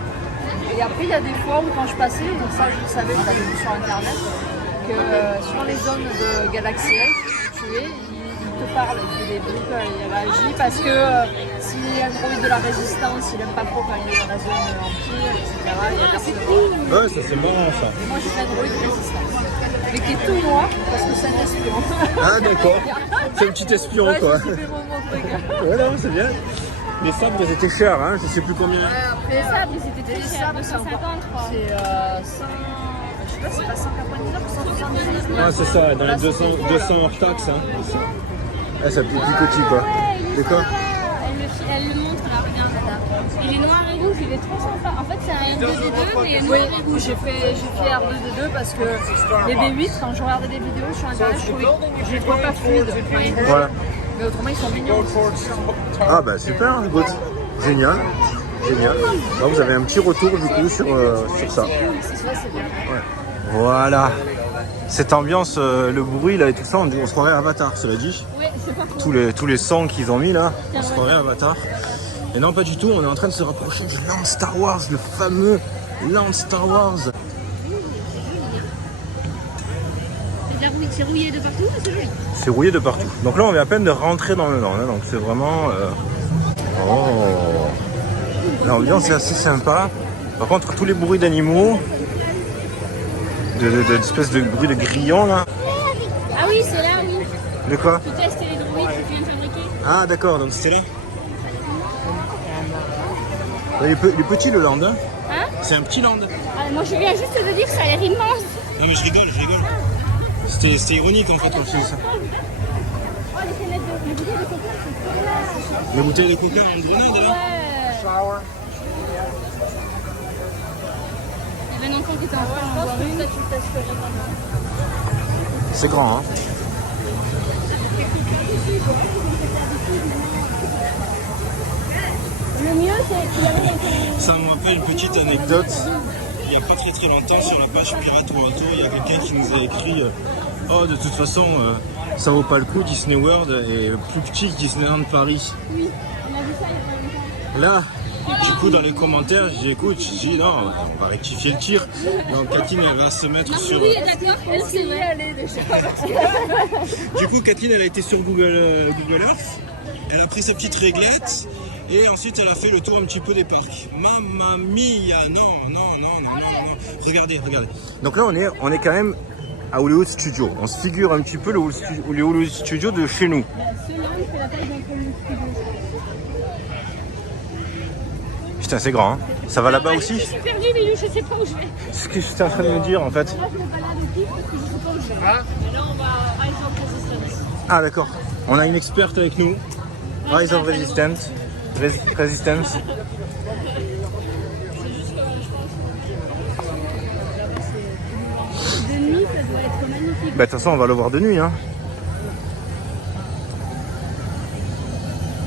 Et après, il y a des fois où quand je passais, donc ça je le savais, je l'avais vu sur internet, que sur les zones de Galaxy Edge, où tu es, il te parle, il fait des bips, il réagit parce que s'il y a un droïde de la résistance, il n'aime pas trop quand il est dans la zone empire, etc. Il y a personne de droit. Ouais, ça c'est marrant ça. Et moi j'ai fait un droïde de résistance. Mais qui est tout noir parce que c'est un espion. Ah d'accord. C'est un petit espion ouais, quoi. j'ai fait mon truc. Ouais, non, c'est bien. Les sabres, ils étaient chers, hein, je sais plus combien. Ouais, après, Les sabres, ils étaient très chers, 250, je crois. C'est 100. Je sais pas, c'est pas 199 ou 179. Ah, c'est ça, dans les 200 hors taxe. Hein. Ah, ça plus picotis quoi. C'est quoi? Elle le montre là, regarde là. Il est noir et rouge, il est trop sympa. En fait, c'est un R2D2, mais noir et rouge. J'ai fait R2D2 parce que les B8, quand je regardais des vidéos sur internet, je les trouvais pas fluides. Voilà. Mais autrement, ils sont mignons. Ah bah super, écoute. Génial. Génial. Là, vous avez un petit retour du coup sur ça. Ouais. Voilà. Cette ambiance, le bruit là et tout ça, on se croirait Avatar, cela dit. Ouais, c'est pas faux. Tous les sons qu'ils ont mis là, on se croirait Avatar. Et non, pas du tout, on est en train de se rapprocher du Land Star Wars, le fameux Land Star Wars. C'est rouillé de partout, c'est joli. C'est rouillé de partout. Donc là, on vient à peine de rentrer dans le Land, hein, donc c'est vraiment... Oh. L'ambiance est assez sympa. Par contre, tous les bruits d'animaux, d'espèces de bruits de grillons là. Ah oui, c'est là, oui. De quoi? Tu testes les droïdes que tu viens de fabriquer. Ah d'accord, donc c'était là. Il est petit le land, hein? Hein? C'est un petit land. Ah, moi, je viens juste de dire que ça a l'air immense. Non mais je rigole. C'était ironique en fait quand je dis ça. Oh, les fenêtres de... Les bouteilles de coca, c'est trop là. Les bouteilles de coca en grenade là? Ouais. Il y avait un enfant qui était en train d'en boire une. Ça, tu le testerais pas. C'est grand, hein? Le mieux, c'est qu'il y avait des... Ça me rappelle une petite anecdote. Il n'y a pas très longtemps sur la page Pirate World Tour, il y a quelqu'un qui nous a écrit oh de toute façon ça vaut pas le coup, Disney World est plus petit que Disneyland Paris. Oui, on a vu ça il y a pas longtemps. Là, du coup dans les commentaires, j'ai dit non, on va rectifier le tir. Donc Kathleen elle va se mettre sur... Oui, d'accord, elle s'est y aller déjà. Du coup Kathleen elle a été sur Google Earth, elle a pris ses petites réglettes. Et ensuite, elle a fait le tour un petit peu des parcs. Mamma mia, non. Regardez. Donc là, on est quand même à Hollywood Studio. On se figure un petit peu le Hollywood Studio de chez nous. Celui-là, il fait la taille d'un Hollywood Studio. Putain, c'est grand, hein. Ça va là-bas aussi? Je suis perdue, Milou, je sais pas où je vais. C'est ce que j'étais en train de me dire, en fait. Moi, je me balade au pif parce que je sais pas où je vais. Et là, on va à Rise of Resistance. Ah, d'accord. On a une experte avec nous. Rise of Resistance. Resistance. De nuit, ça doit être magnifique. Bah, de toute façon, on va le voir de nuit, hein.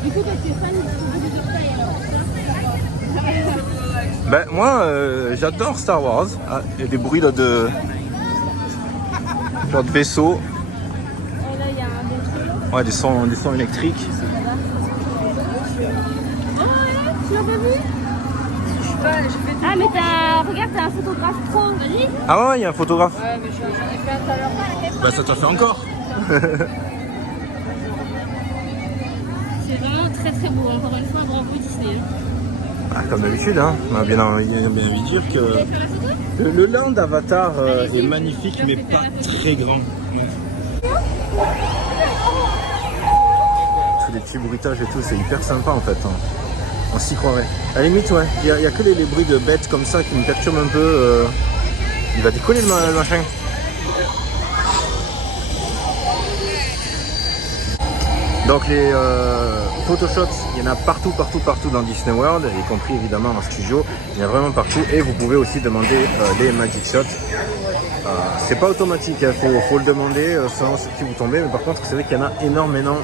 Du coup, toi, tu es fan de Ben moi j'adore Star Wars. Ah, il y a des bruits là de genre de vaisseaux. Oh là, il y a un bon truc. Ouais, des sons électriques. Oh là, tu l'as pas vu? Ah mais regarde, t'as un photographe pro, vas-y. Ah ouais, il y a un photographe. Ouais, mais j'en ai fait un tout à l'heure. Bah ça t'en fait encore. C'est vraiment très très beau, encore une fois, bravo Disney. Ah, comme d'habitude, hein. On a bien envie de dire que le land Avatar est magnifique mais pas très grand. Ouais. Tous les petits bruitages et tout, c'est hyper sympa en fait. Hein. On s'y croirait. À la limite, ouais, il y a que les bruits de bêtes comme ça qui me perturbent un peu. Il va décoller le machin. Donc les photoshots, il y en a partout dans Disney World, y compris évidemment en studio. Il y en a vraiment partout et vous pouvez aussi demander les Magic Shots. C'est pas automatique, il faut le demander selon ce qui vous tombez, mais par contre c'est vrai qu'il y en a énormément.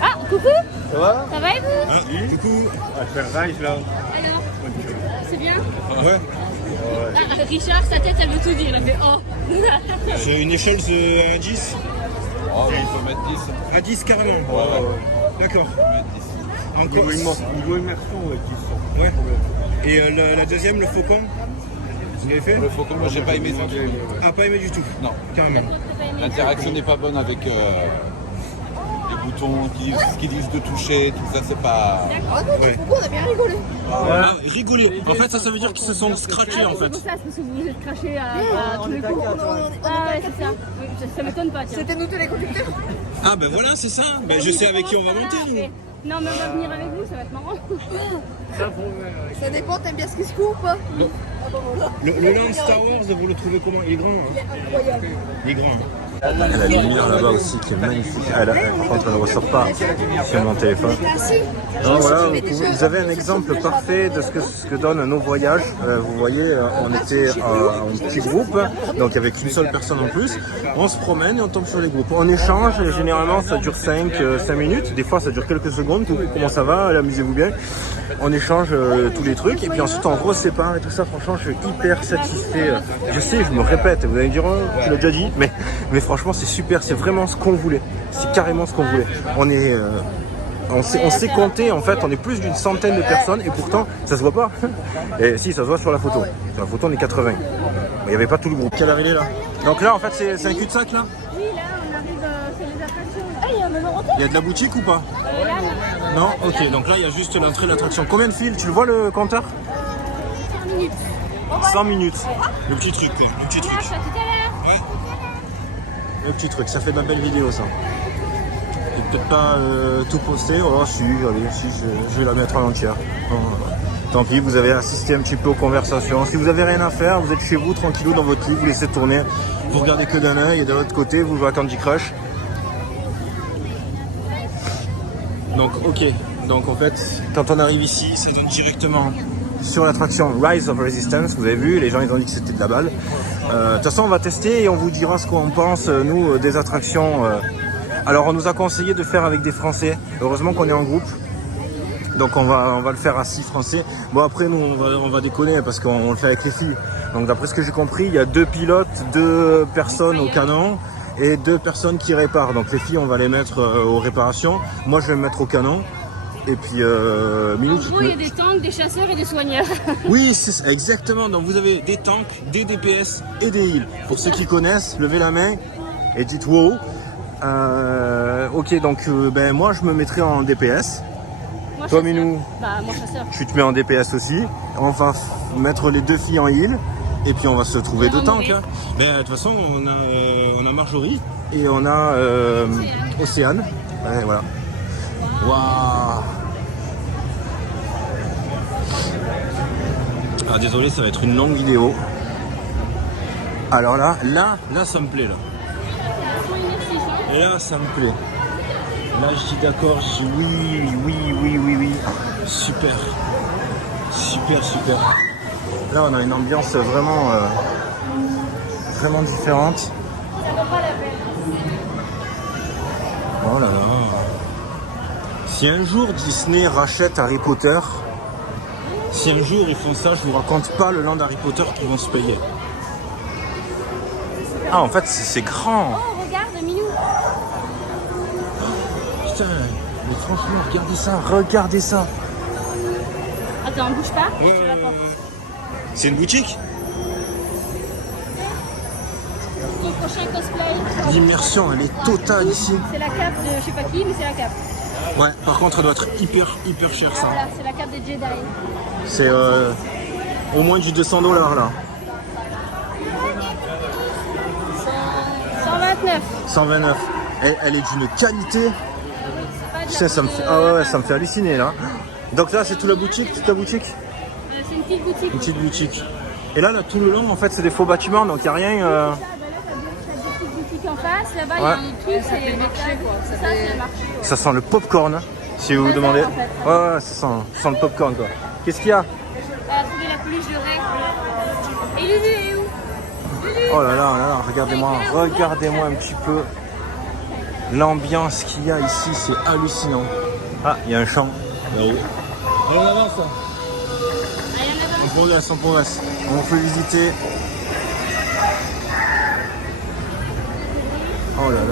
Ah, coucou. Ça va? Ça va et vous? Ah, coucou. Ah, je fais Rise là. Alors, c'est bien? Ouais. Ah, Richard, sa tête, elle veut tout dire, elle a fait oh. C'est une échelle de 10. Oh, il faut mettre 10. À 10 carrément. Ouais. D'accord. Niveau immersion, ouais, 10. Ouais. Et la deuxième, le faucon, vous l'avez fait? Le faucon, moi j'ai pas aimé ça. Ah, pas aimé du tout? Non. Carrément. L'interaction n'est pas bonne avec les boutons qui disent de toucher, tout ça, c'est pas... Ouais. On a bien rigolé. Ah, rigoler. En fait, ça veut dire qu'ils se sont scratchés en fait. C'est pour ça, c'est parce que vous vous êtes crachés à tous les coups. Ah ouais, c'est ça. Oui, ça m'étonne pas, tiens. C'était nous tous les conducteurs. Ah ben voilà, c'est ça. Ben je sais avec qui on va monter nous. Non, mais on va venir avec vous, ça va être marrant. Ça dépend, t'aimes bien ce qui se coupe ou pas? Le land Star Wars, vous le trouvez comment? Il est grand, hein? Il est grand. Hein. La lumière là-bas aussi qui est magnifique. Par contre, elle ne ressort pas sur mon téléphone. Donc voilà, vous avez un exemple parfait de ce que donnent nos voyages. Vous voyez, on était en petit groupe, donc il n'y avait qu'une seule personne en plus. On se promène et on tombe sur les groupes. On échange et généralement ça dure 5 minutes. Des fois ça dure quelques secondes. Comment ça va? Amusez-vous bien. On échange tous les trucs et puis ensuite on resépare et tout ça. Franchement, je suis hyper satisfait. Je sais, je me répète, vous allez me dire, oh, tu l'as déjà dit, mais franchement c'est super, c'est vraiment ce qu'on voulait. C'est carrément ce qu'on voulait. On sait compter, en fait, on est plus d'une centaine de personnes et pourtant ça se voit pas. Et si, ça se voit sur la photo. Sur la photo on est 80. Il n'y avait pas tout le groupe. Quelle heure il est là? Donc là en fait c'est un cul-de-sac là? Oui, là, on arrive sur les attractions. Ah, il y a un numéro. Il y a de la boutique ou pas? Non? Ok, donc là il y a juste l'entrée de l'attraction. Combien de fils? Tu le vois le compteur? 100 minutes. 100 minutes. Le petit truc, quoi. Le petit truc. À tout à l'heure. Ouais. Le petit truc, ça fait de la belle vidéo ça. Et peut-être pas tout poster. Oh si, allez, si, je vais la mettre en entière. Oh, tant pis, vous avez assisté un petit peu aux conversations. Si vous avez rien à faire, vous êtes chez vous tranquillou dans votre lit, vous laissez tourner. Vous regardez que d'un œil et de l'autre côté, vous jouez à Candy Crush. Donc ok, donc en fait, quand on arrive ici, ça donne directement sur l'attraction Rise of Resistance. Vous avez vu, les gens ils ont dit que c'était de la balle. De toute façon on va tester et on vous dira ce qu'on pense nous des attractions. Alors on nous a conseillé de faire avec des Français. Heureusement qu'on est en groupe. Donc on va le faire à 6 Français. Bon après nous on va déconner parce qu'on le fait avec les filles. Donc d'après ce que j'ai compris, il y a 2 pilotes, 2 personnes au canon et 2 personnes qui réparent. Donc les filles on va les mettre aux réparations. Moi je vais me mettre au canon. Et puis Milou, En gros, il y a des tanks, des chasseurs et des soigneurs. Oui, c'est ça, exactement. Donc vous avez des tanks, des DPS et des heals. Pour ceux qui connaissent, levez la main et dites wow. Ok, donc ben moi je me mettrai en DPS. Moi, Toi chasseur. Milou, Bah, moi chasseur. tu te mets en DPS aussi. On va mettre les 2 filles en heal. Et puis on va se trouver 2 tanks. Hein. Ben, de toute façon, on a Marjorie et on a Océane. Ouais, voilà. Waouh! Ah désolé, ça va être une longue vidéo. Alors là ça me plaît là. Là ça me plaît. Là je dis d'accord, je dis oui. Super. Super. Là on a une ambiance vraiment différente. Oh là là. Si un jour Disney rachète Harry Potter, si un jour ils font ça, je vous raconte pas le land Harry Potter qu'ils vont se payer. Ah en fait c'est grand. Oh, regarde, Milou. Putain, mais franchement regardez ça. Attends, bouge pas. Ouais, c'est une boutique? Ton prochain cosplay. L'immersion elle est totale ici. C'est la cape de je sais pas qui, mais c'est la cape. Ouais, par contre elle doit être hyper chère ça. Voilà, c'est la cape des Jedi. C'est au moins du $200 là. 129. 129. Elle est d'une qualité. Putain, ça me fait, ça me fait halluciner là. Donc là c'est toute la boutique. C'est une petite boutique. Une petite boutique. Et là tout le long en fait c'est des faux bâtiments donc il n'y a rien. Là, t'as des petites boutiques en face. Là-bas, il y a un truc, c'est le marché quoi. Ça, c'est le marché. Ça sent le popcorn si vous vous demandez. En fait. Ouais, ça sent le popcorn quoi. Qu'est-ce qu'il y a? Elle a trouvé la peluche de Ray. Et Lulu est où? Oh là là, regardez-moi un petit peu l'ambiance qu'il y a ici, c'est hallucinant. Ah, il y a un champ là-haut. Oh là là, ça. On progresse. On peut visiter. Oh là là.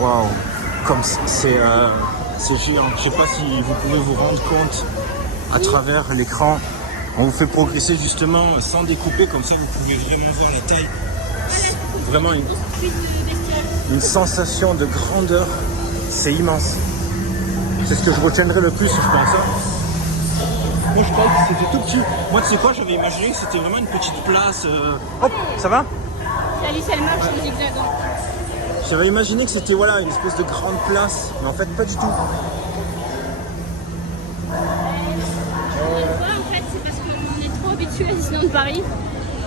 Waouh, comme c'est géant. Je sais pas si vous pouvez vous rendre compte à travers l'écran. On vous fait progresser justement sans découper, comme ça vous pouvez vraiment voir la taille. Vraiment une sensation de grandeur. C'est immense. C'est ce que je retiendrai le plus, je pense. Moi je croyais que c'était tout petit. Moi tu sais quoi, j'avais imaginé que c'était vraiment une petite place. Hop, ça va? Alice elle marche aux zigzags. J'avais imaginé que c'était voilà, une espèce de grande place, mais en fait pas du tout. En fait, c'est parce qu'on est trop habitué à Disneyland Paris.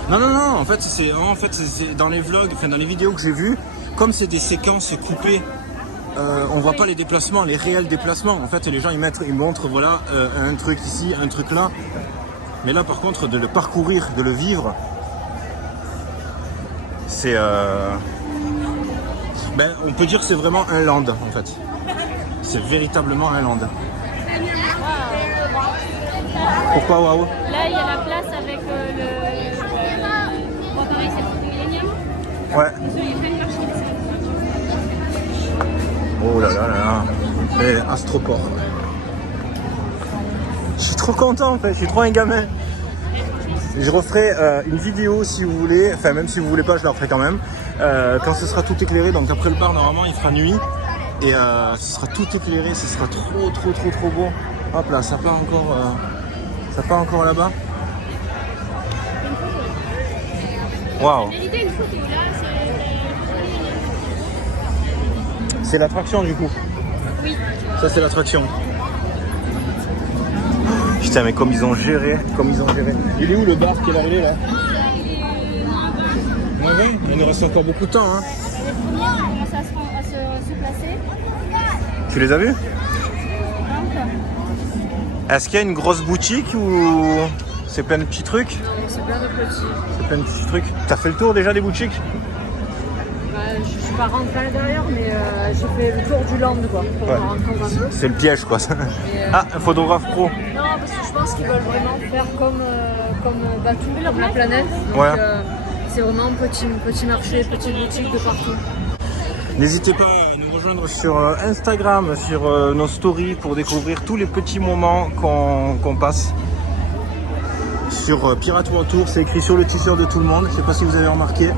Non, en fait c'est dans les vlogs, enfin dans les vidéos que j'ai vues, comme c'est des séquences coupées, on voit pas les déplacements, les réels déplacements. En fait, les gens ils montrent voilà un truc ici, un truc là. Mais là, par contre, de le parcourir, de le vivre, c'est on peut dire que c'est vraiment un land en fait. C'est véritablement un land. Pourquoi waouh? Là, il y a la place avec le. Bon, pareil, c'est le millénium. Ouais. Il y a plein de marchés. Oh là là là là. Et Astroport. Je suis trop content en fait, je suis trop un gamin. Je referai une vidéo si vous voulez, enfin même si vous voulez pas, je la referai quand même. Quand ce sera tout éclairé, donc après le bar normalement il fera nuit. Et ce sera tout éclairé, ce sera trop beau. Hop là, ça part encore là-bas. Waouh. C'est l'attraction du coup. Oui. Ça c'est l'attraction. Putain mais comme ils ont géré. Il est où le bar qui est arrivé là? Ouais, il nous reste encore beaucoup de temps hein. Les premiers ont commencé à se placer. Tu les as vus? Est-ce qu'il y a une grosse boutique ou c'est plein de petits trucs? Non, c'est plein de petits. C'est plein de petits trucs. T'as fait le tour déjà des boutiques? Je suis pas rentrée à l'intérieur, mais j'ai fait le tour du land quoi. Pour rentrer dans un peu. C'est le piège quoi. Ah, un photographe pro. Non, parce que je pense qu'ils veulent vraiment faire comme Batou, comme la planète. Donc c'est vraiment petit marché, petite boutique de partout. N'hésitez pas à nous rejoindre sur Instagram, sur nos stories pour découvrir tous les petits moments qu'on passe. Sur Pirate World Tour, c'est écrit sur le t-shirt de tout le monde, je sais pas si vous avez remarqué.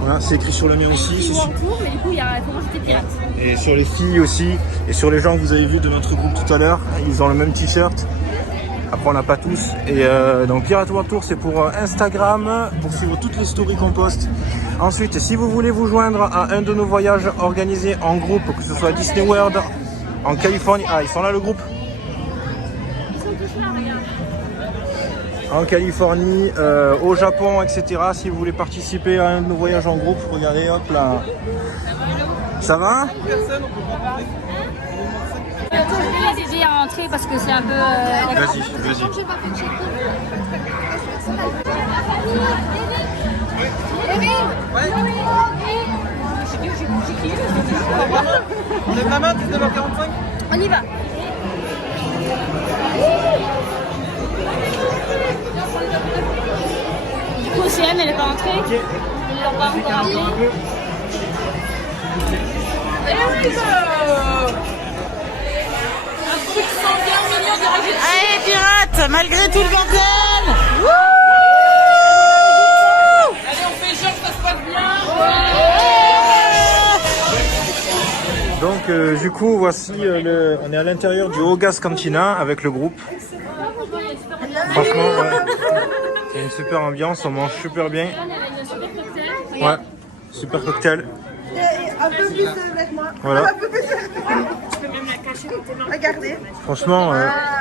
Voilà, c'est écrit sur le mien aussi. World Tour, mais du coup, il faut rajouter pirate. Et sur les filles aussi, et sur les gens que vous avez vus de notre groupe tout à l'heure, ils ont le même t-shirt. Après on n'a pas tous. Et donc Pirate World Tour c'est pour Instagram, pour suivre toutes les stories qu'on poste. Ensuite, si vous voulez vous joindre à un de nos voyages organisés en groupe, que ce soit à Disney World, en Californie. Ah, ils sont là le groupe? Ils sont tous là, regarde. En Californie, au Japon, etc. Si vous voulez participer à un de nos voyages en groupe, regardez, hop là. Ça va? Je vais les aider à rentrer parce que c'est un peu. Vas-y. On lève la main, 19h45. On y va. Du coup, Océane, elle est pas rentrée. Ils l'ont pas encore rentrée. Allez pirates, malgré tout le bordel. Allez, on fait genre que ça se passe bien. Donc du coup voici on est à l'intérieur du Hogas Cantina avec le groupe. Franchement c'est une super ambiance, on mange super bien. Ouais, super cocktail. Un peu plus avec moi. Voilà. Un peu plus avec moi. Tu peux même la cacher. Regardez. Franchement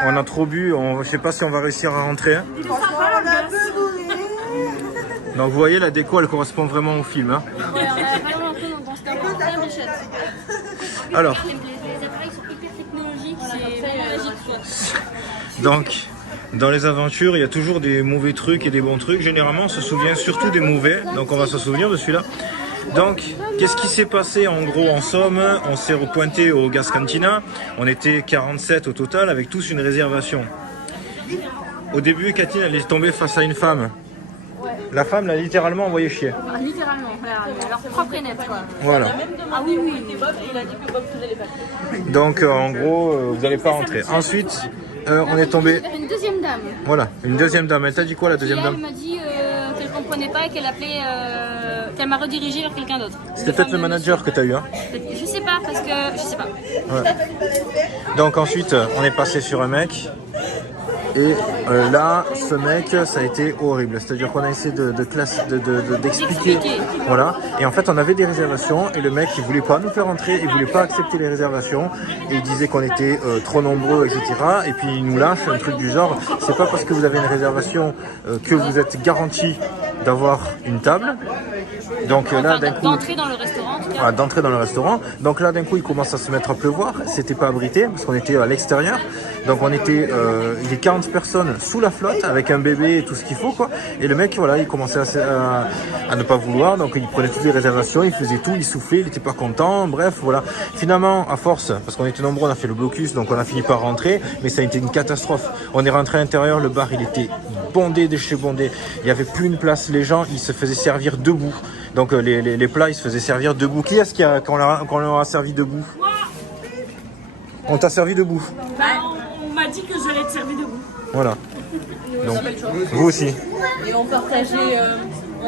on a trop bu, je sais pas si on va réussir à rentrer. Franchement, on a un peu bourré. Donc vous voyez la déco elle correspond vraiment au film. Hein. Alors. Les appareils sont hyper technologiques, c'est vraiment magique. Donc, dans les aventures, il y a toujours des mauvais trucs et des bons trucs. Généralement, on se souvient surtout des mauvais, donc on va se souvenir de celui-là. Donc, qu'est-ce qui s'est passé en gros en somme? On s'est repointé au Gas Cantina. On était 47 au total, avec tous une réservation. Au début, Catherine, elle est tombée face à une femme. La femme l'a littéralement envoyé chier. Ah, littéralement, alors propre et net quoi. Voilà. Ah oui, oui. Donc, en gros, vous n'allez pas rentrer. Ensuite, on est tombé. Il y avait une deuxième dame. Voilà, une deuxième dame. Elle t'a dit quoi la deuxième dame? Elle m'a dit qu'elle comprenait pas et qu'elle appelait, qu'elle m'a redirigée vers quelqu'un d'autre. C'était peut-être le manager que tu as eu. Hein? Je sais pas parce que je sais pas. Ouais. Donc ensuite, on est passé sur un mec Et là, ce mec, ça a été horrible. C'est-à-dire qu'on a essayé d'expliquer. Voilà. Et en fait, on avait des réservations et le mec, il voulait pas nous faire entrer, il voulait pas accepter les réservations. Et il disait qu'on était trop nombreux, etc. Et puis il nous lâche un truc du genre, c'est pas parce que vous avez une réservation que vous êtes garanti d'avoir une table. Donc là, d'un coup, d'entrer dans le restaurant, en tout cas. Voilà, d'entrer dans le restaurant. Donc là, d'un coup, il commence à se mettre à pleuvoir. C'était pas abrité parce qu'on était à l'extérieur. Donc on était il y a 40 personnes sous la flotte avec un bébé et tout ce qu'il faut, quoi. Et le mec, voilà, il commençait à ne pas vouloir. Donc il prenait toutes les réservations, il faisait tout, il soufflait, il était pas content. Bref, voilà. Finalement, à force, parce qu'on était nombreux, on a fait le blocus, donc on a fini par rentrer. Mais ça a été une catastrophe. On est rentré à l'intérieur, le bar, il était bondé de chez bondé. Il y avait plus une place. Les gens, ils se faisaient servir debout. Donc les plats, ils se faisaient servir debout. Qui est-ce qu'on leur a servi debout? On t'a servi debout? Bah, on m'a dit que j'allais être servi debout. Voilà. Donc, vous aussi. Et on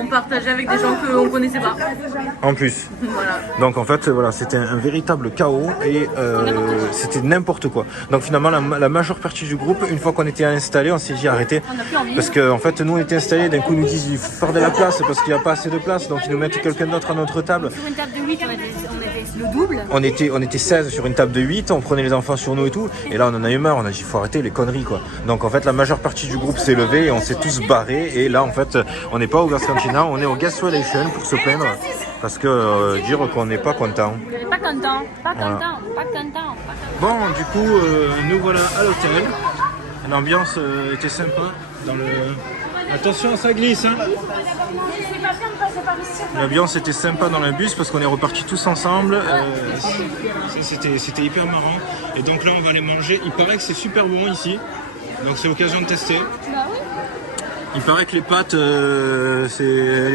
partageait avec des gens qu'on connaissait pas. En plus. Voilà. Donc en fait, voilà, c'était un véritable chaos et c'était n'importe quoi. Donc finalement, la majeure partie du groupe, une fois qu'on était installé, on s'est dit arrêtez. Parce que en fait, nous on était installés, d'un coup ils nous disent il faut faire de la place parce qu'il n'y a pas assez de place, donc ils nous mettent quelqu'un d'autre à notre table. Sur une table de 8, on était le double. On était 16 sur une table de 8, on prenait les enfants sur nous et tout, et là on en a eu marre, on a dit il faut arrêter les conneries, quoi. Donc en fait, la majeure partie du groupe s'est levée et on s'est tous barrés, et là en fait, on n'est pas au Gascantina, on est au Gas Relation pour se plaindre. Parce que dire qu'on n'est pas content. Pas content, pas content, Voilà. pas content. Bon, du coup, nous voilà à l'hôtel. L'ambiance était sympa. Dans le... Attention, ça glisse. Hein. L'ambiance était sympa dans le bus parce qu'on est repartis tous ensemble. C'était hyper marrant. Et donc là, on va aller manger. Il paraît que c'est super bon ici. Donc c'est l'occasion de tester. Il paraît que les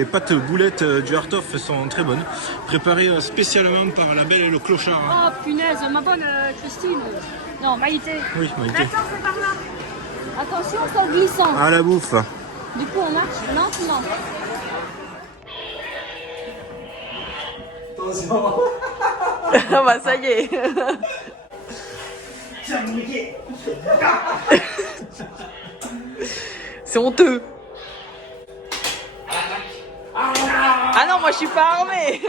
pâtes boulettes du Harthof sont très bonnes, préparées spécialement par la Belle et le Clochard. Oh punaise, ma bonne Christine. Non, Maïté. Oui, Maïté. Attention, c'est glissant. À la bouffe. Du coup, on marche lentement. Bah ça y est. C'est honteux. Ah non, moi je suis pas armée.